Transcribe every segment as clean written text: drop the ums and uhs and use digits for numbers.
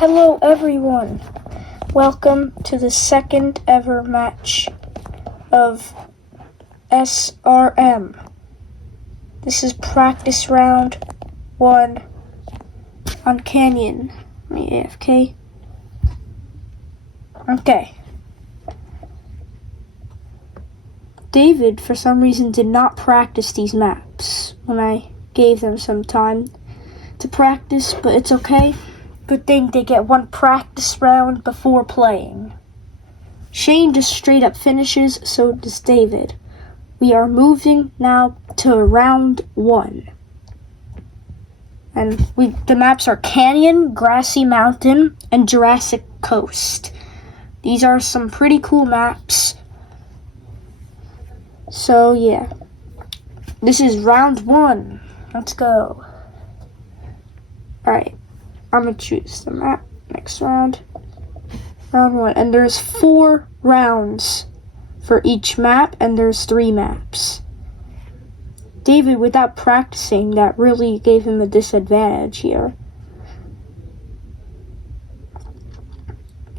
Hello everyone, welcome to the second ever match of SRM. This is practice round 1 on Canyon. AFK. Okay. David, for some reason, did not practice these maps when I gave them some time to practice, but it's okay. Good thing they get one practice round before playing. Shane just straight up finishes, so does David. We are moving now to round 1. And the maps are Canyon, Grassy Mountain, and Jurassic Coast. These are some pretty cool maps. So yeah. This is round 1. Let's go. Alright. I'm gonna choose the map next round. Round 1. And there's 4 rounds for each map, and there's 3 maps. David, without practicing, that really gave him a disadvantage here.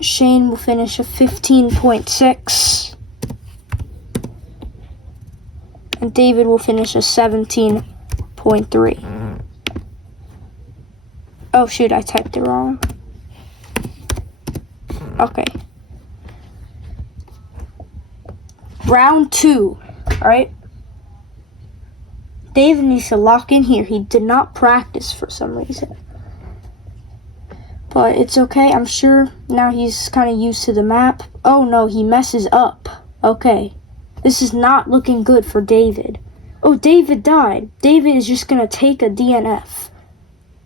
Shane will finish a 15.6. And David will finish a 17.3. Oh shoot, I typed it wrong. Okay. Round 2, alright? David needs to lock in here. He did not practice for some reason. But it's okay, I'm sure now he's kind of used to the map. Oh no, he messes up. Okay. This is not looking good for David. Oh, David died. David is just gonna take a DNF.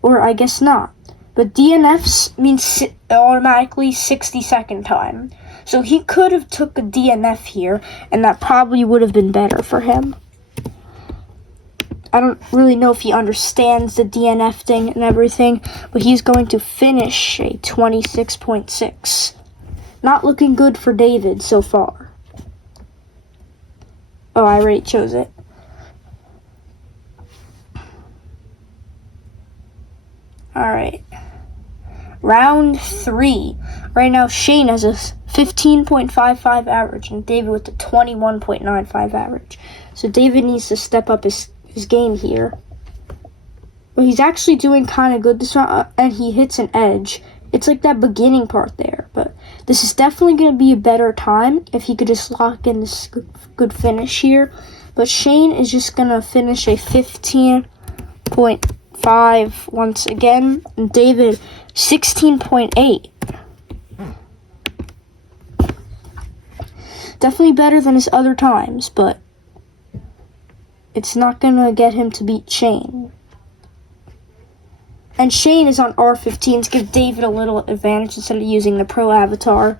Or I guess not. But DNFs means automatically 60-second time. So he could have took a DNF here, and that probably would have been better for him. I don't really know if he understands the DNF thing and everything, but he's going to finish a 26.6. Not looking good for David so far. Oh, I already chose it. Alright. Round 3. Right now, Shane has a 15.55 average, and David with a 21.95 average. So David needs to step up his game here. Well, he's actually doing kind of good this round, and he hits an edge. It's like that beginning part there, but this is definitely going to be a better time if he could just lock in this good finish here. But Shane is just going to finish a 15.5 once again, and David 16.8. Definitely better than his other times, but it's not going to get him to beat Shane. And Shane is on R15 to give David a little advantage instead of using the pro avatar.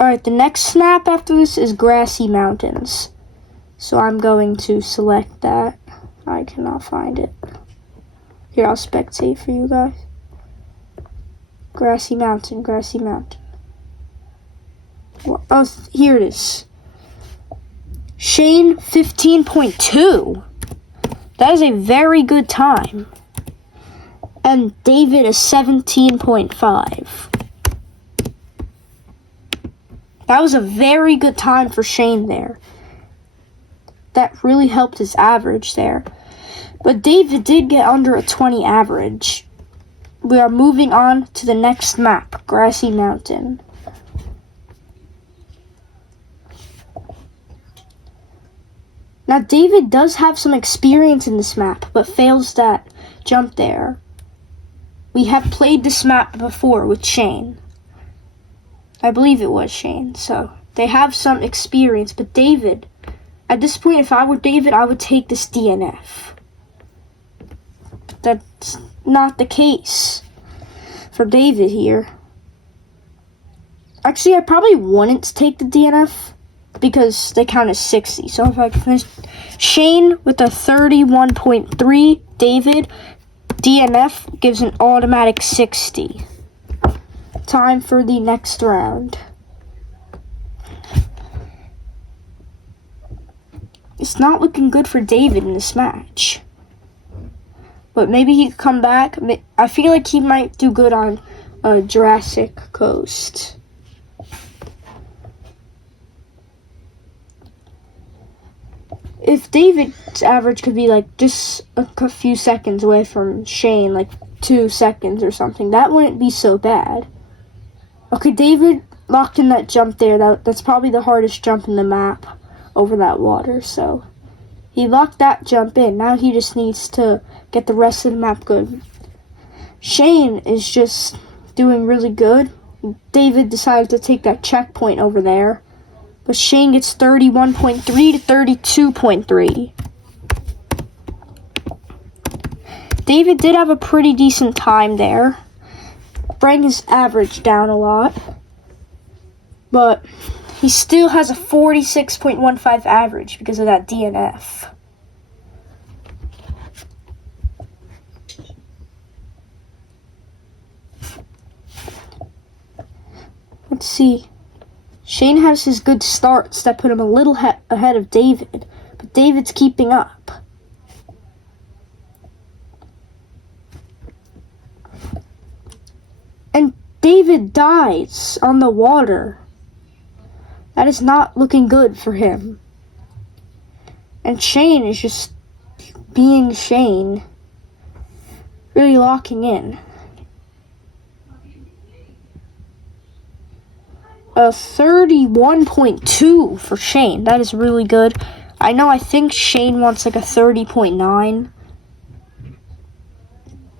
Alright, the next snap after this is Grassy Mountains. So I'm going to select that. I cannot find it. Here, I'll spectate for you guys. Grassy Mountain, Grassy Mountain. Oh, here it is. Shane 15.2. That is a very good time. And David is 17.5. That was a very good time for Shane there. That really helped his average there. But David did get under a 20 average. We are moving on to the next map, Grassy Mountain. Now, David does have some experience in this map, but fails that jump there. We have played this map before with Shane. I believe it was Shane, so they have some experience. But David, at this point, if I were David, I would take this DNF. But that's not the case for David here. Actually, I probably wouldn't take the DNF because they count as 60. So if I can finish Shane with a 31.3, David DNF gives an automatic 60. Time for the next round. It's not looking good for David in this match. But maybe he could come back. I feel like he might do good on Jurassic Coast. If David's average could be like just a few seconds away from Shane, like 2 seconds or something, that wouldn't be so bad. Okay, David locked in that jump there. That's probably the hardest jump in the map over that water, so he locked that jump in. Now he just needs to get the rest of the map good. Shane is just doing really good. David decided to take that checkpoint over there, but Shane gets 31.3 to 32.3. David did have a pretty decent time there, bring his average down a lot, but he still has a 46.15 average because of that DNF. Let's see. Shane has his good starts that put him a little ahead of David, but David's keeping up. And David dies on the water. That is not looking good for him. And Shane is just being Shane, really locking in. A 31.2 for Shane. That is really good. I think Shane wants like a 30.9.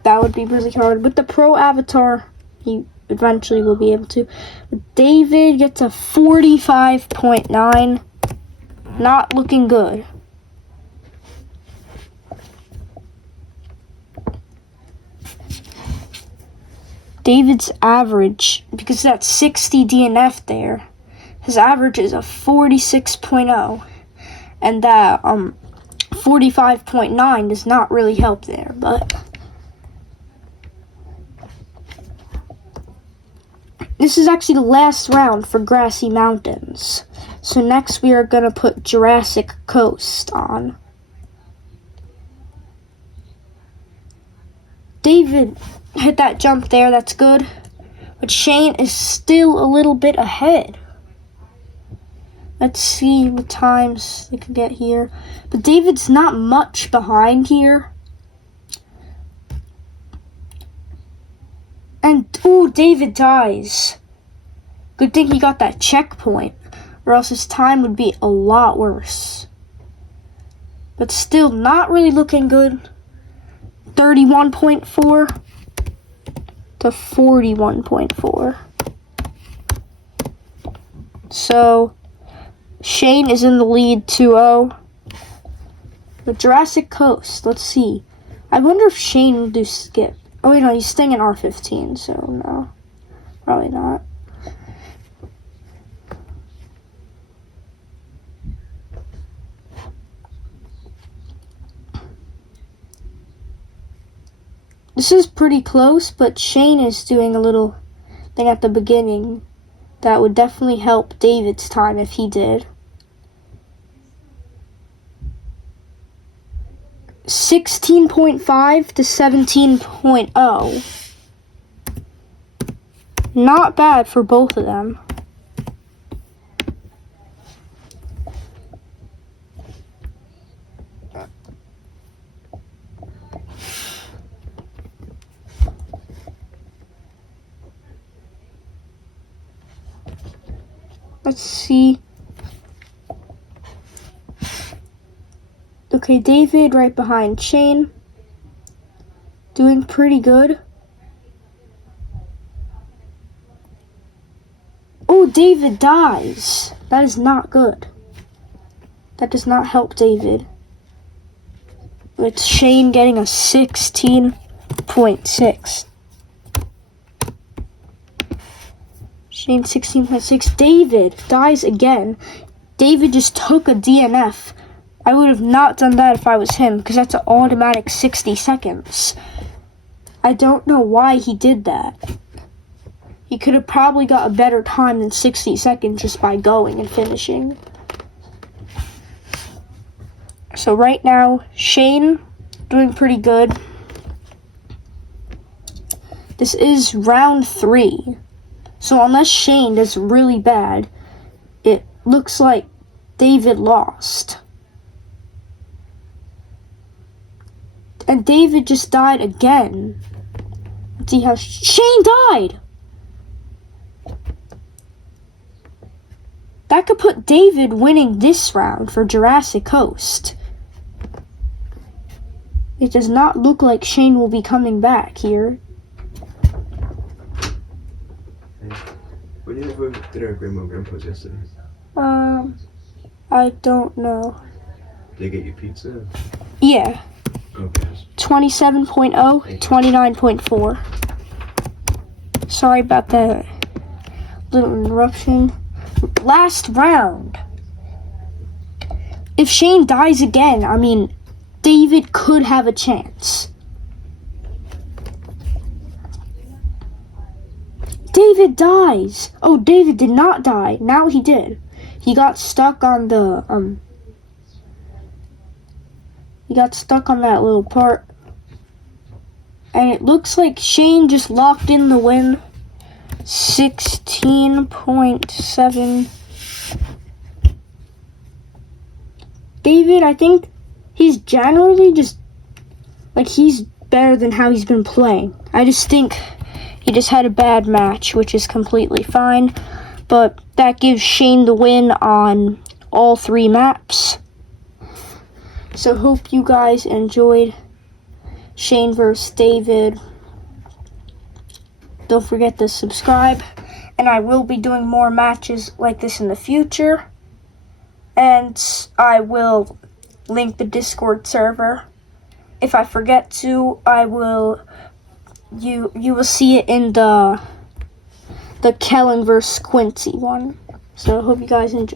That would be really hard. With the Pro Avatar, he eventually will be able to. But David gets a 45.9. Not looking good. David's average, because that's 60 DNF there, his average is a 46.0, and that 45.9 does not really help there, but this is actually the last round for Grassy Mountains. So next we are going to put Jurassic Coast on. David hit that jump there, that's good. But Shane is still a little bit ahead. Let's see what times they can get here. But David's not much behind here. And, ooh, David dies. Good thing he got that checkpoint, or else his time would be a lot worse. But still not really looking good. 31.4 to 41.4. So Shane is in the lead 2-0. The Jurassic Coast, let's see. I wonder if Shane will do skip. Oh wait, no, he's staying in R15, so no. Probably not. This is pretty close, but Shane is doing a little thing at the beginning that would definitely help David's time if he did. 16.5 to 17.0. Not bad for both of them. Let's see. Okay, David right behind Shane. Doing pretty good. Oh, David dies. That is not good. That does not help David. With Shane getting a 16.6. Shane 16.6. David dies again. David just took a DNF. I would have not done that if I was him, because that's an automatic 60 seconds. I don't know why he did that. He could have probably got a better time than 60 seconds just by going and finishing. So right now, Shane doing pretty good. This is round 3. So unless Shane does really bad, it looks like David lost. And David just died again. Let's see how Shane died. That could put David winning this round for Jurassic Coast. It does not look like Shane will be coming back here. What did you have with dinner at Grandma and Grandpa's yesterday? I don't know. Did they get you pizza? Yeah. Okay. 27.0, 29.4. Sorry about that little interruption. Last round. If Shane dies again, I mean, David could have a chance. David dies. Oh, David did not die. Now he did. He got stuck on the, he got stuck on that little part. And it looks like Shane just locked in the win. 16.7. David, I think he's generally just, like, he's better than how he's been playing. I just think he just had a bad match, which is completely fine. But that gives Shane the win on all 3 maps. So hope you guys enjoyed Shane versus David. Don't forget to subscribe. And I will be doing more matches like this in the future. And I will link the Discord server. If I forget to, I will. You will see it in the Kellen versus Quincy one. So I hope you guys enjoy.